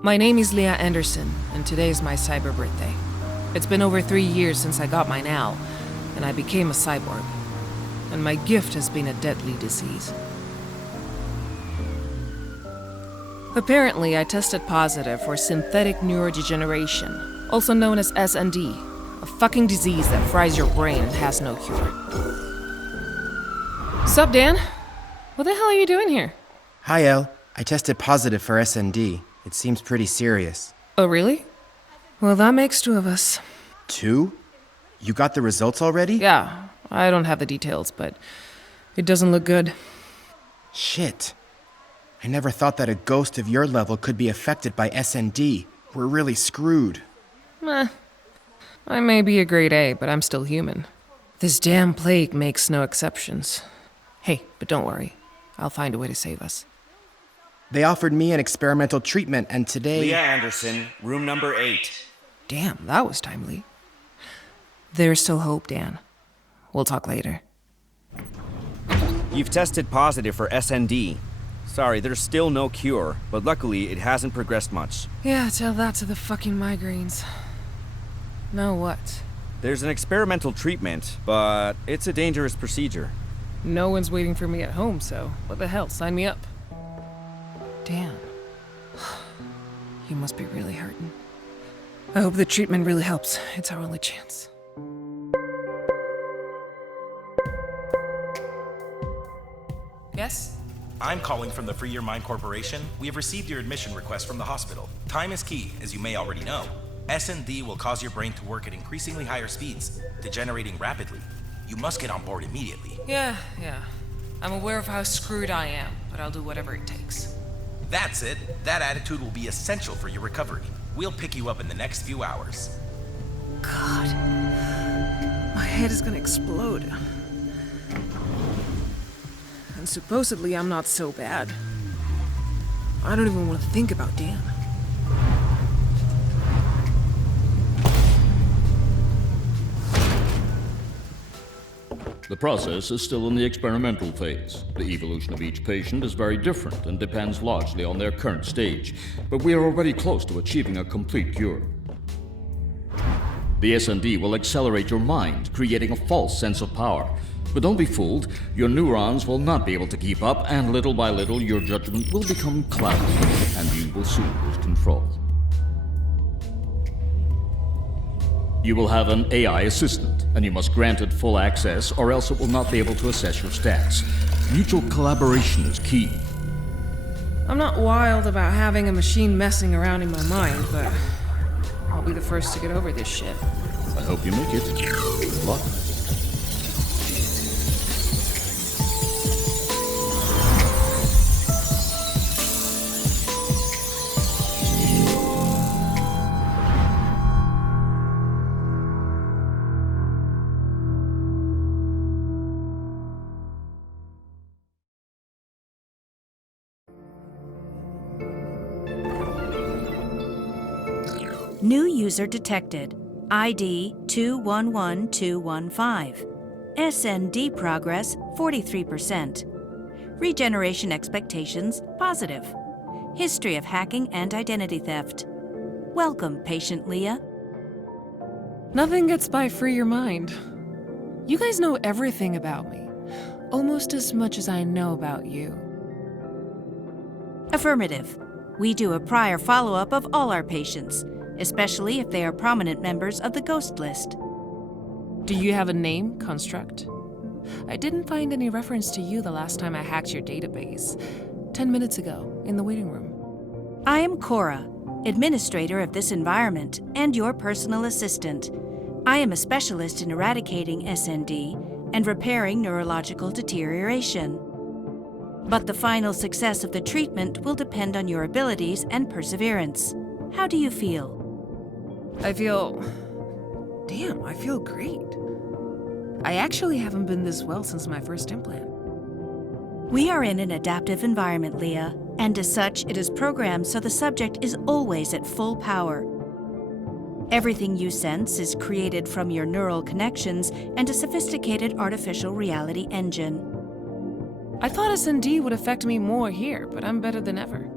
My name is Leah Anderson, and today is my cyber birthday. It's been over 3 years since I got mine now, and I became a cyborg. And my gift has been a deadly disease. Apparently, I tested positive for synthetic neurodegeneration, also known as SND, a fucking disease that fries your brain and has no cure. Sup, Dan? What the hell are you doing here? Hi, El. I tested positive for SND. It seems pretty serious. Oh, really? Well, that makes 2 of us. 2? You got the results already? Yeah, I don't have the details, but it doesn't look good. Shit. I never thought that a ghost of your level could be affected by SND. We're really screwed. I may be a grade A, but I'm still human. This damn plague makes no exceptions. Hey, but don't worry. I'll find a way to save us. They offered me an experimental treatment, and today... Leah Anderson, room number 8. Damn, that was timely. There's still hope, Dan. We'll talk later. You've tested positive for SND. Sorry, there's still no cure, but luckily it hasn't progressed much. Yeah, tell that to the fucking migraines. Now what? There's an experimental treatment, but it's a dangerous procedure. No one's waiting for me at home, so what the hell? Sign me up. Dan. You must be really hurting. I hope the treatment really helps. It's our only chance. Yes? I'm calling from the Free Your Mind Corporation. We have received your admission request from the hospital. Time is key, as you may already know. SND will cause your brain to work at increasingly higher speeds, degenerating rapidly. You must get on board immediately. Yeah. I'm aware of how screwed I am, but I'll do whatever it takes. That's it. That attitude will be essential for your recovery. We'll pick you up in the next few hours. God. My head is gonna explode. And supposedly I'm not so bad. I don't even want to think about Dan. The process is still in the experimental phase. The evolution of each patient is very different and depends largely on their current stage, but we are already close to achieving a complete cure. The SND will accelerate your mind, creating a false sense of power. But don't be fooled, your neurons will not be able to keep up, and little by little your judgment will become cloudy, and you will soon lose control. You will have an AI assistant, and you must grant it full access, or else it will not be able to assess your stats. Mutual collaboration is key. I'm not wild about having a machine messing around in my mind, but I'll be the first to get over this shit. I hope you make it. Good luck. New user detected. ID 211215. SND progress 43%. Regeneration expectations positive. History of hacking and identity theft. Welcome, patient Leah. Nothing gets by Free Your Mind. You guys know everything about me. Almost as much as I know about you. Affirmative. We do a prior follow-up of all our patients, especially if they are prominent members of the ghost list. Do you have a name, Construct? I didn't find any reference to you the last time I hacked your database. 10 minutes ago, in the waiting room. I am Cora, administrator of this environment and your personal assistant. I am a specialist in eradicating SND and repairing neurological deterioration. But the final success of the treatment will depend on your abilities and perseverance. How do you feel? I feel... Damn, I feel great. I actually haven't been this well since my first implant. We are in an adaptive environment, Leah, and as such, it is programmed so the subject is always at full power. Everything you sense is created from your neural connections and a sophisticated artificial reality engine. I thought SND would affect me more here, but I'm better than ever.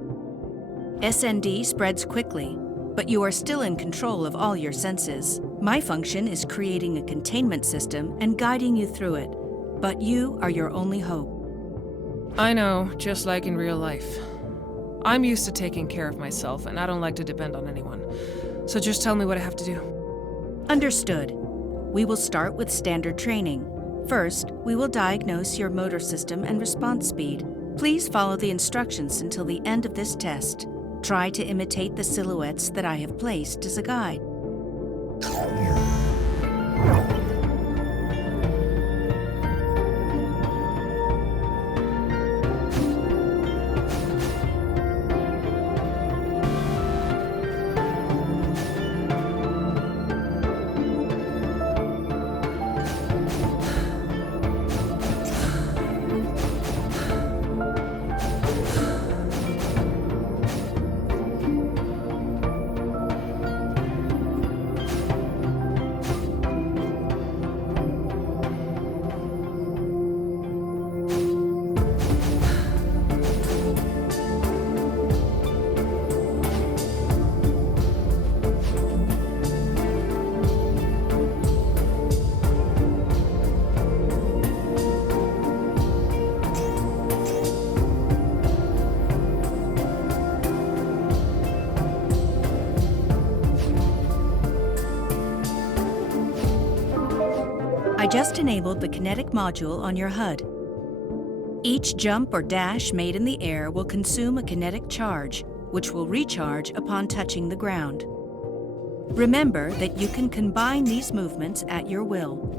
SND spreads quickly, but you are still in control of all your senses. My function is creating a containment system and guiding you through it, but you are your only hope. I know, just like in real life. I'm used to taking care of myself, and I don't like to depend on anyone. So just tell me what I have to do. Understood. We will start with standard training. First, we will diagnose your motor system and response speed. Please follow the instructions until the end of this test. Try to imitate the silhouettes that I have placed as a guide. I just enabled the kinetic module on your HUD. Each jump or dash made in the air will consume a kinetic charge, which will recharge upon touching the ground. Remember that you can combine these movements at your will.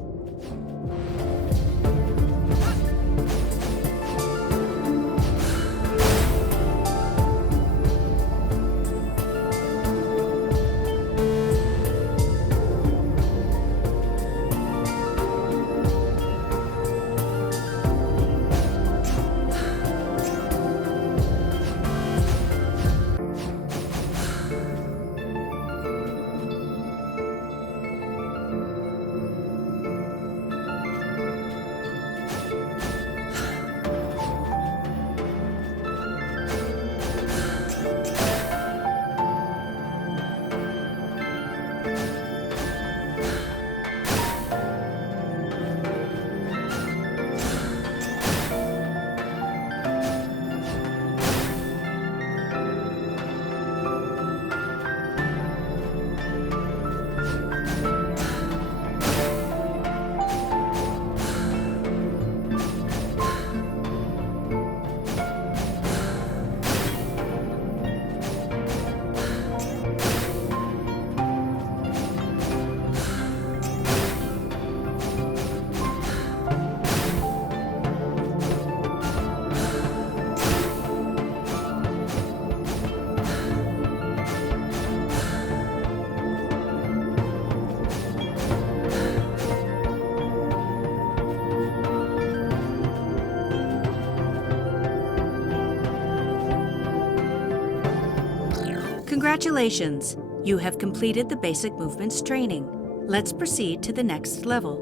Congratulations! You have completed the basic movements training. Let's proceed to the next level.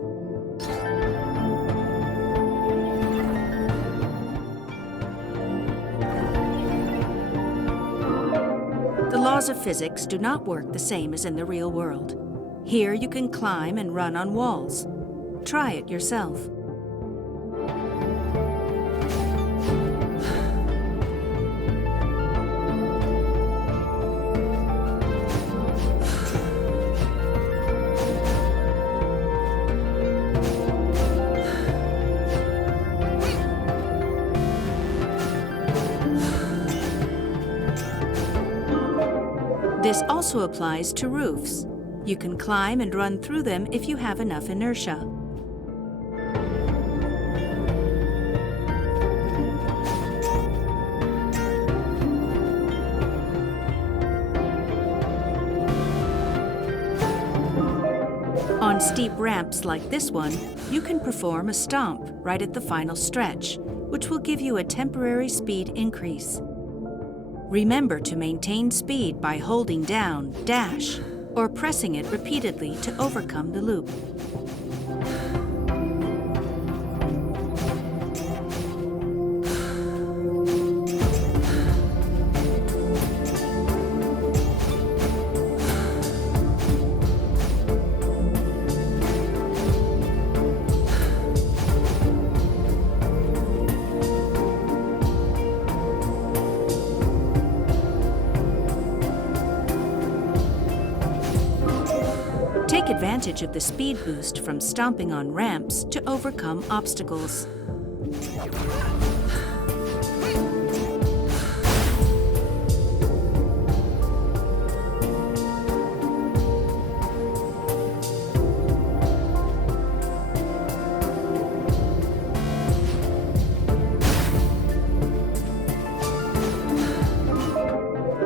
The laws of physics do not work the same as in the real world. Here you can climb and run on walls. Try it yourself. This also applies to roofs. You can climb and run through them if you have enough inertia. On On steep ramps like this one, you can perform a stomp right at the final stretch, which will give you a temporary speed increase. Remember to maintain speed by holding down dash or pressing it repeatedly to overcome the loop. Take advantage of the speed boost from stomping on ramps to overcome obstacles.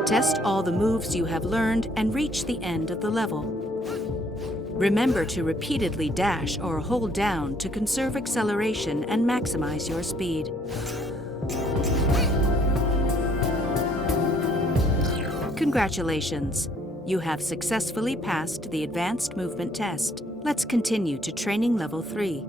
Test all the moves you have learned and reach the end of the level. Remember to repeatedly dash or hold down to conserve acceleration and maximize your speed. Congratulations! You have successfully passed the Advanced Movement Test. Let's continue to Training Level 3.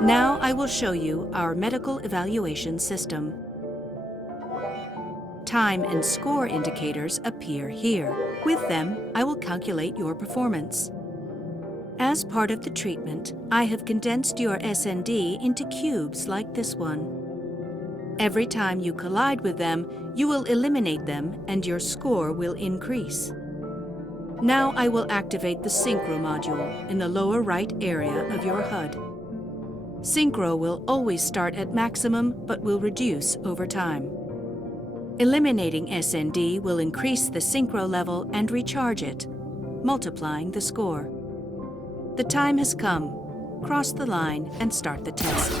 Now I will show you our medical evaluation system. Time and score indicators appear here. With them, I will calculate your performance. As part of the treatment, I have condensed your SND into cubes like this one. Every time you collide with them, you will eliminate them and your score will increase. Now I will activate the Synchro module in the lower right area of your HUD. Synchro will always start at maximum but will reduce over time. Eliminating SND will increase the synchro level and recharge it, multiplying the score. The time has come. Cross the line and start the test.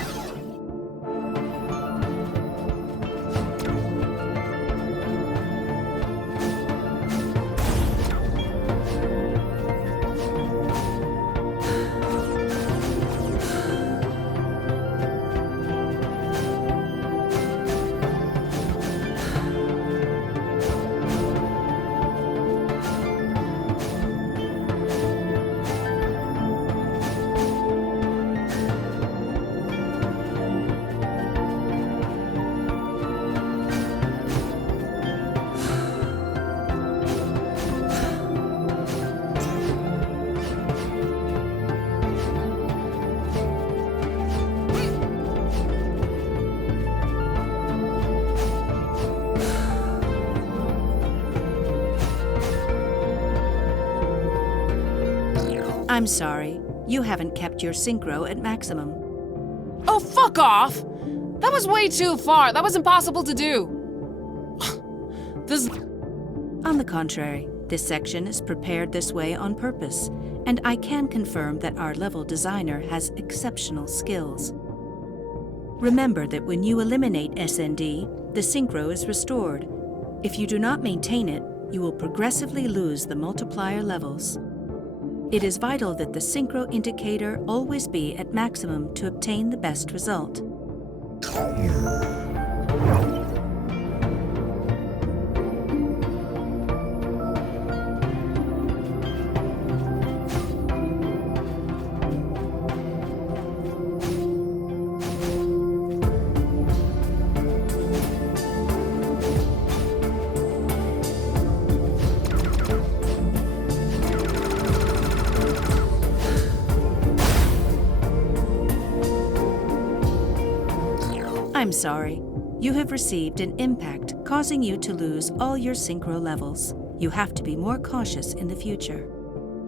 I'm sorry, you haven't kept your synchro at maximum. Oh, fuck off! That was way too far. That was impossible to do. This... On the contrary, this section is prepared this way on purpose, and I can confirm that our level designer has exceptional skills. Remember that when you eliminate SND, the synchro is restored. If you do not maintain it, you will progressively lose the multiplier levels. It is vital that the synchro indicator always be at maximum to obtain the best result. I'm sorry. You have received an impact causing you to lose all your synchro levels. You have to be more cautious in the future.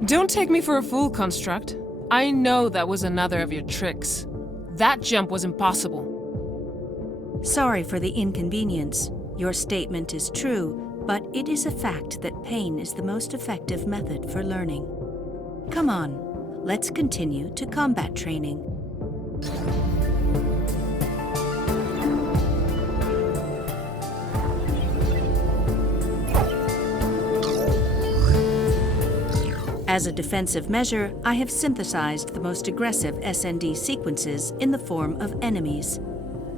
Don't take me for a fool, Construct. I know that was another of your tricks. That jump was impossible. Sorry for the inconvenience. Your statement is true, but it is a fact that pain is the most effective method for learning. Come on, let's continue to combat training. As a defensive measure, I have synthesized the most aggressive SND sequences in the form of enemies.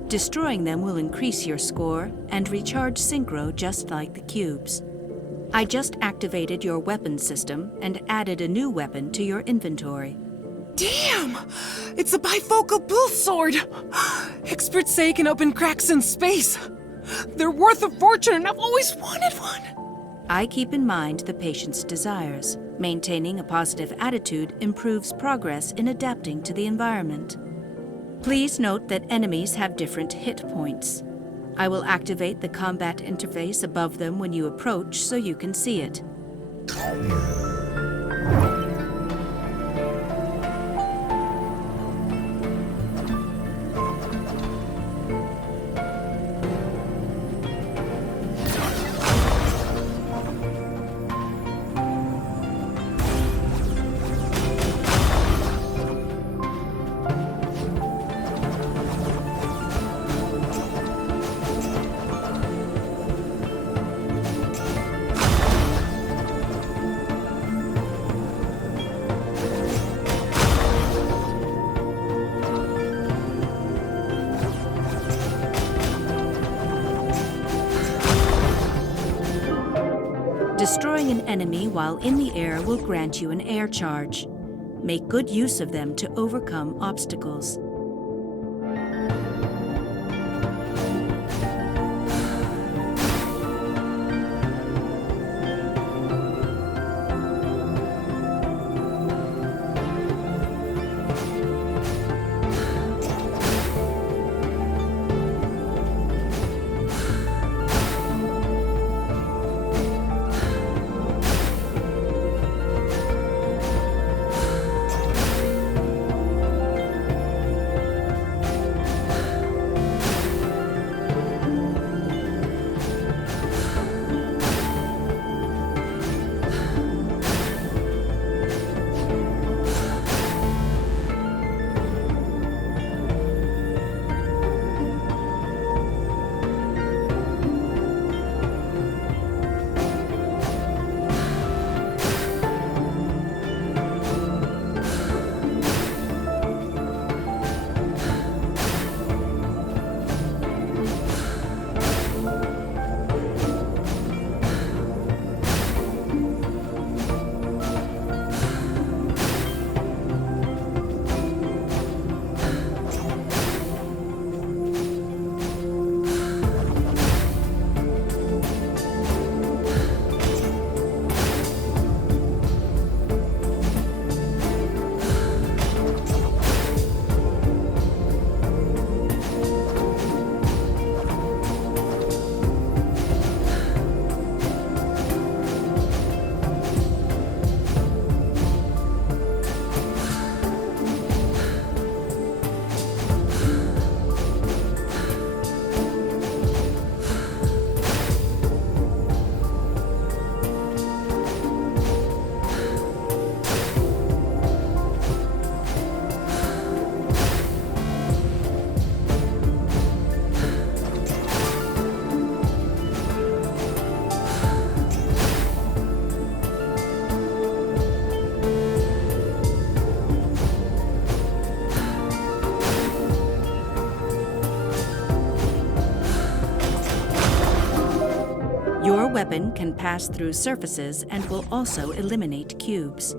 Destroying them will increase your score and recharge Synchro just like the cubes. I just activated your weapon system and added a new weapon to your inventory. Damn! It's a bifocal bull sword! Experts say it can open cracks in space. They're worth a fortune and I've always wanted one. I keep in mind the patient's desires. Maintaining a positive attitude improves progress in adapting to the environment. Please note that enemies have different hit points. I will activate the combat interface above them when you approach so you can see it. Destroying an enemy while in the air will grant you an air charge. Make good use of them to overcome obstacles. Your weapon can pass through surfaces and will also eliminate cubes.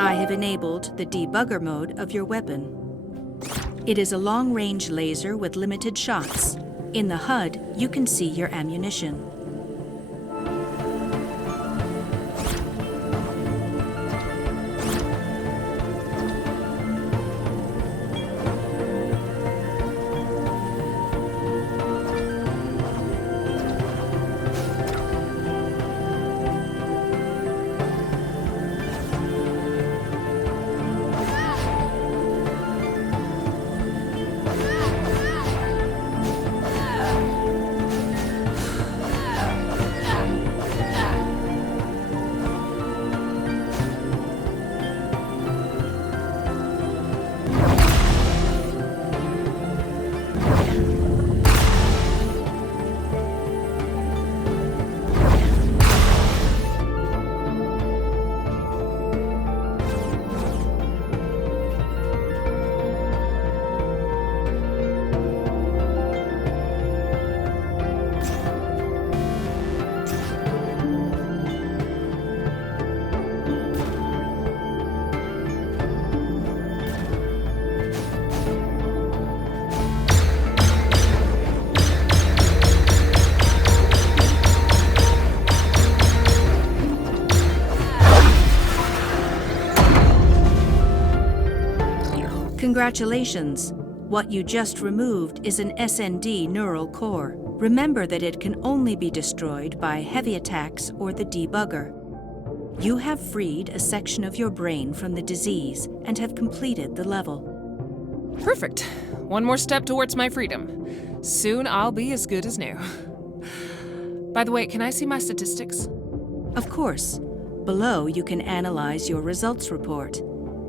I have enabled the debugger mode of your weapon. It is a long-range laser with limited shots. In the HUD, you can see your ammunition. Congratulations! What you just removed is an SND neural core. Remember that it can only be destroyed by heavy attacks or the debugger. You have freed a section of your brain from the disease and have completed the level. Perfect. One more step towards my freedom. Soon I'll be as good as new. By the way, can I see my statistics? Of course. Below, you can analyze your results report.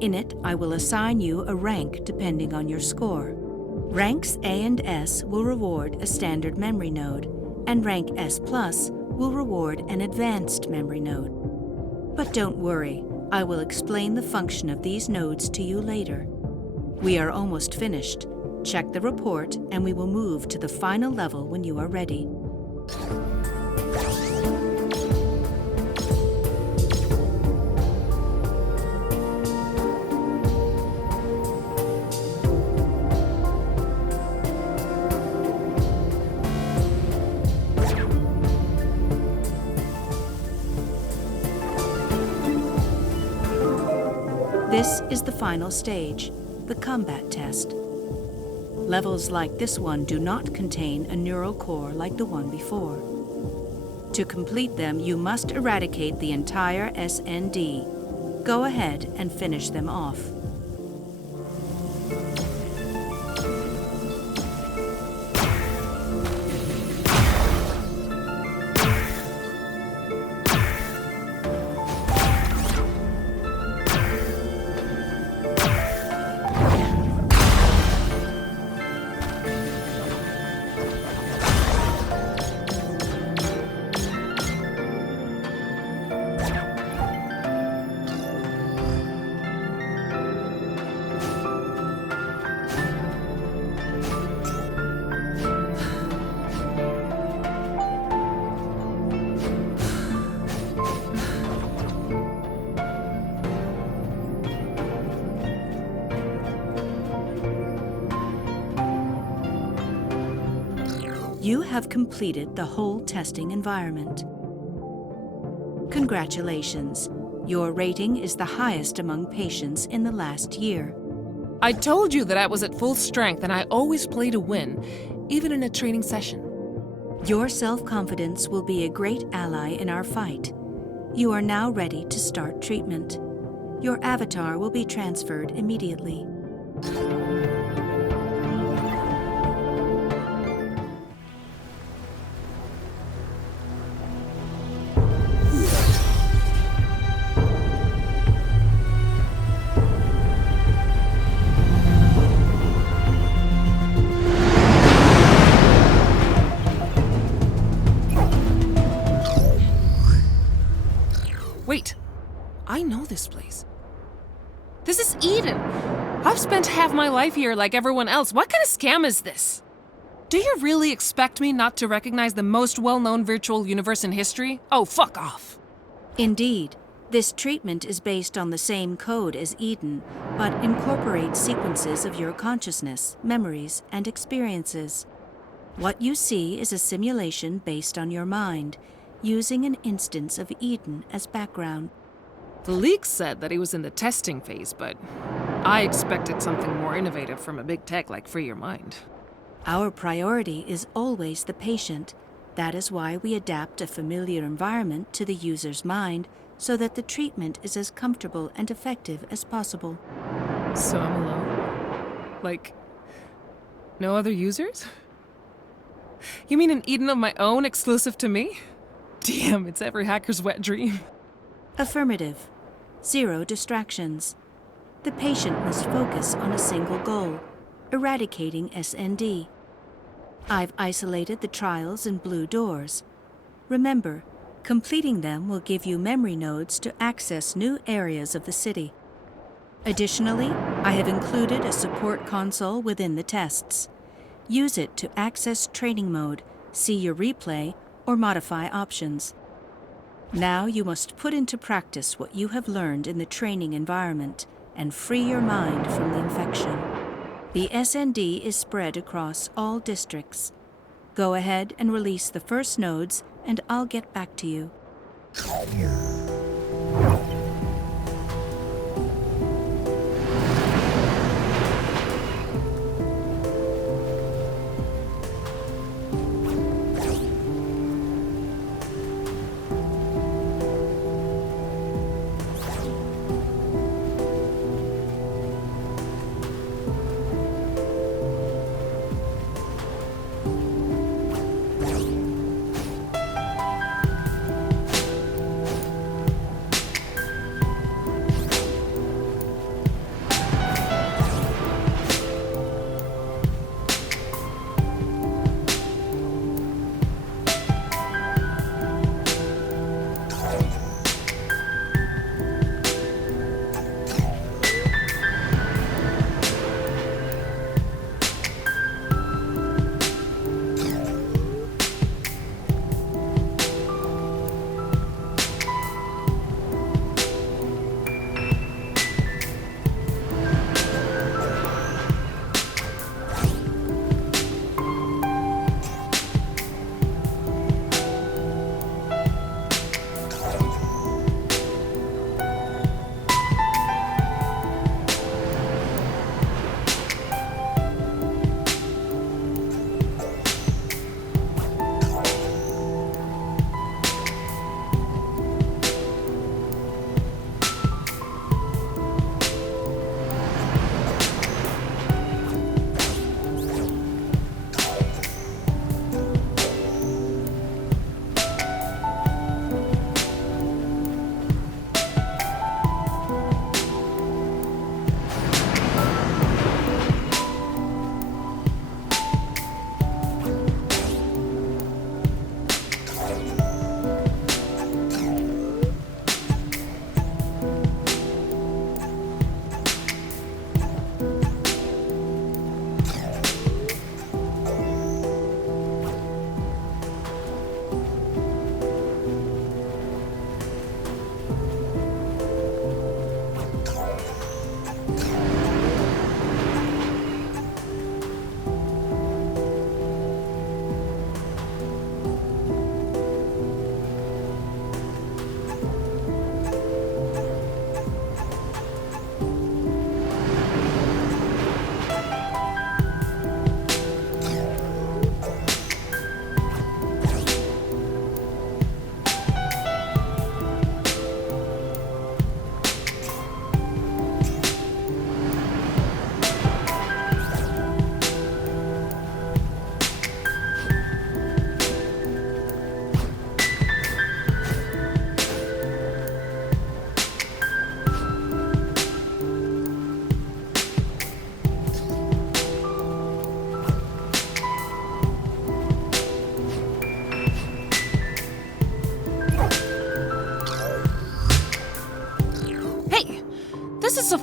In it, I will assign you a rank depending on your score. Ranks A and S will reward a standard memory node, and rank S+ will reward an advanced memory node. But don't worry, I will explain the function of these nodes to you later. We are almost finished. Check the report and we will move to the final level when you are ready. This is the final stage, the combat test. Levels like this one do not contain a neural core like the one before. To complete them, you must eradicate the entire SND. Go ahead and finish them off. You have completed the whole testing environment. Congratulations. Your rating is the highest among patients in the last year. I told you that I was at full strength and I always play to win, even in a training session. Your self-confidence will be a great ally in our fight. You are now ready to start treatment. Your avatar will be transferred immediately. Wait, I know this place. This is Eden. I've spent half my life here like everyone else. What kind of scam is this? Do you really expect me not to recognize the most well-known virtual universe in history? Oh, fuck off. Indeed, this treatment is based on the same code as Eden, but incorporates sequences of your consciousness, memories, and experiences. What you see is a simulation based on your mind, using an instance of Eden as background. The leaks said that he was in the testing phase, but I expected something more innovative from a big tech like Free Your Mind. Our priority is always the patient. That is why we adapt a familiar environment to the user's mind so that the treatment is as comfortable and effective as possible. So I'm alone? Like, no other users? You mean an Eden of my own, exclusive to me? Damn, it's every hacker's wet dream. Affirmative. 0 distractions. The patient must focus on a single goal, eradicating SND. I've isolated the trials in blue doors. Remember, completing them will give you memory nodes to access new areas of the city. Additionally, I have included a support console within the tests. Use it to access training mode, see your replay, or modify options. Now you must put into practice what you have learned in the training environment and free your mind from the infection. The SND is spread across all districts. Go ahead and release the first nodes, and I'll get back to you.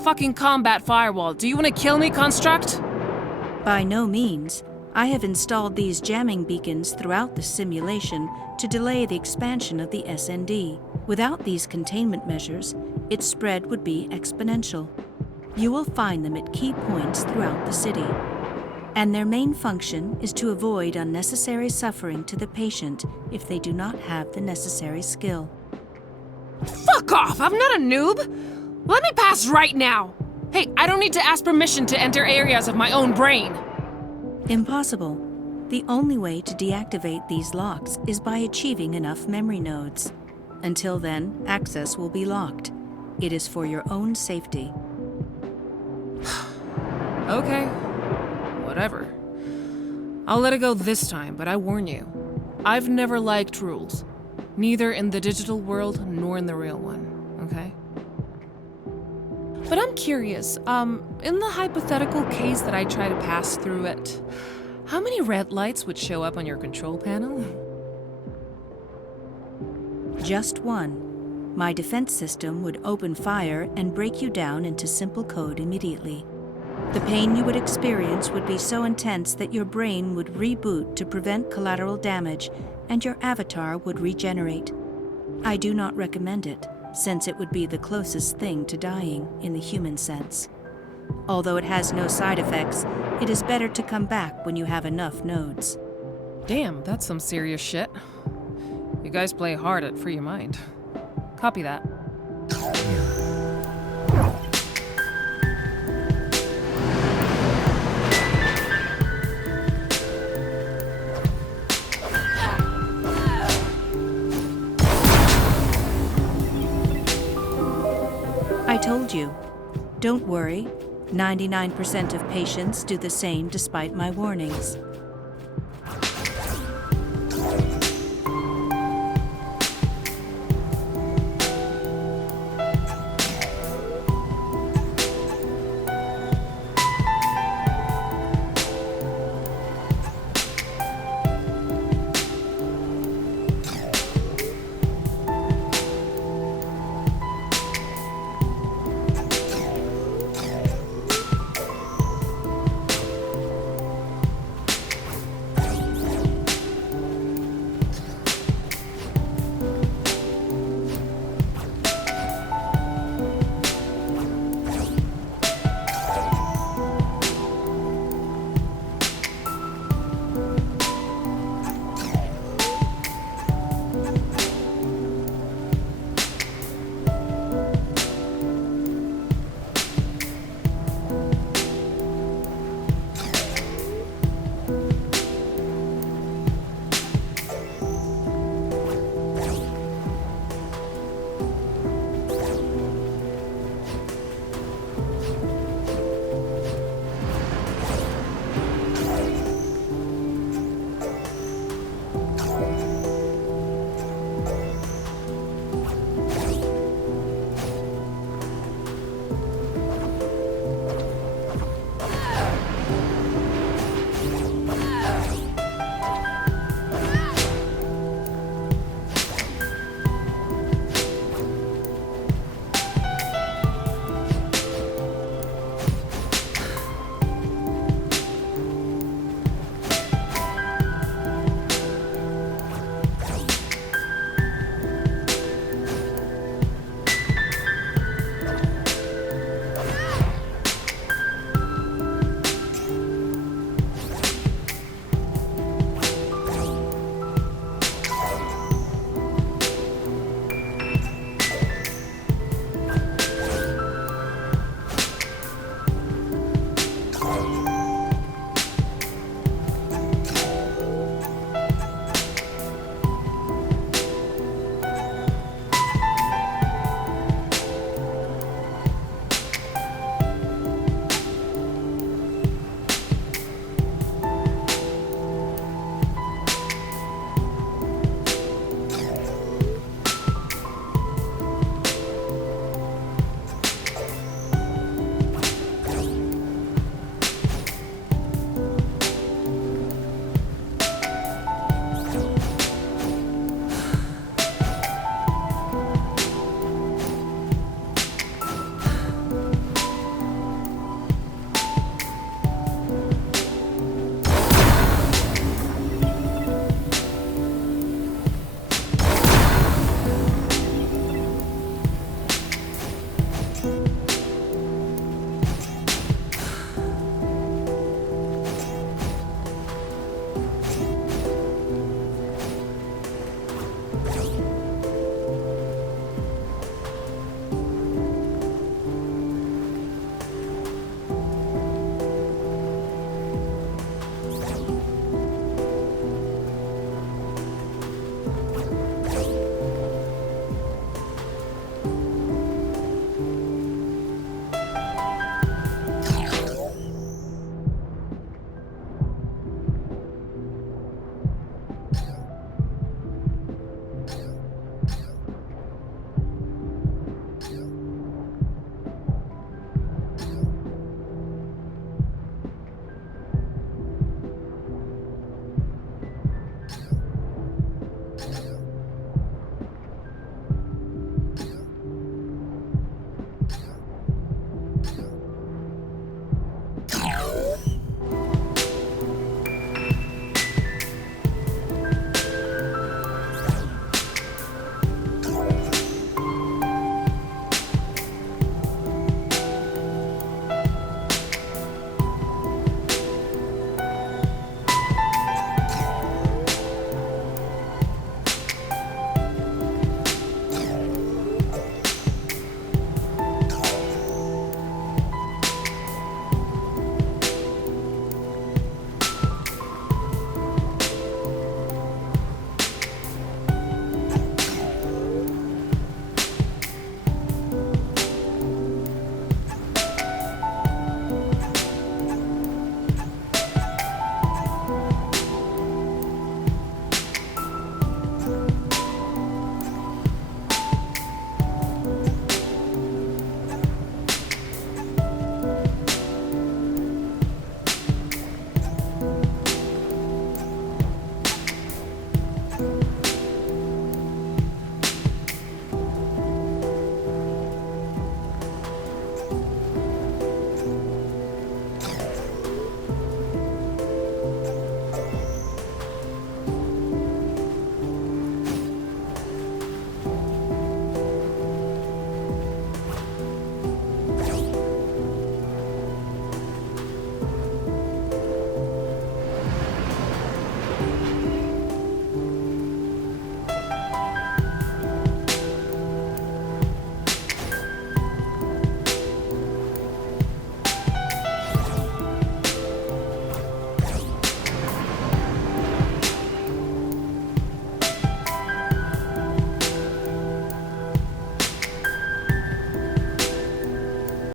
fucking combat firewall. Do you want to kill me, Construct? By no means. I have installed these jamming beacons throughout the simulation to delay the expansion of the SND. Without these containment measures, its spread would be exponential. You will find them at key points throughout the city. And their main function is to avoid unnecessary suffering to the patient if they do not have the necessary skill. Fuck off! I'm not a noob! Let me pass right now! Hey, I don't need to ask permission to enter areas of my own brain! Impossible. The only way to deactivate these locks is by achieving enough memory nodes. Until then, access will be locked. It is for your own safety. Okay. Whatever. I'll let it go this time, but I warn you. I've never liked rules. Neither in the digital world nor in the real one, okay? But I'm curious, in the hypothetical case that I try to pass through it, how many red lights would show up on your control panel? Just one. My defense system would open fire and break you down into simple code immediately. The pain you would experience would be so intense that your brain would reboot to prevent collateral damage, and your avatar would regenerate. I do not recommend it, since it would be the closest thing to dying in the human sense. Although it has no side effects, it is better to come back when you have enough nodes. Damn, that's some serious shit. You guys play hard at Free Your Mind. Copy that. I told you. Don't worry. 99% of patients do the same despite my warnings.